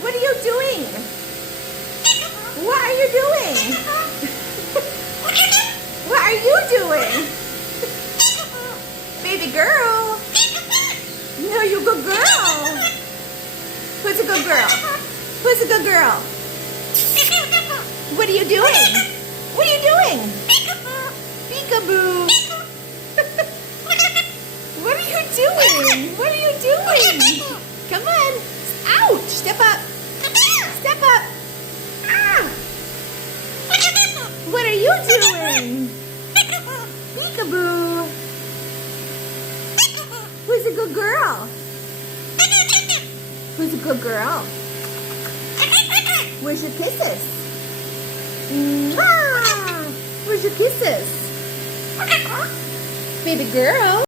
What are you doing? What are you doing? What are you doing? Baby girl. No, you good girl. Who's a good girl? Who's a good girl? What are you doing? What are you doing? Peekaboo. What are you doing? What are you doing? Come on. Ouch. Step up. Step up. Ah. What are you doing? Peekaboo. Who's a good girl? Who's a good girl? Where's your kisses? Mwah! Where's your kisses? Baby girl.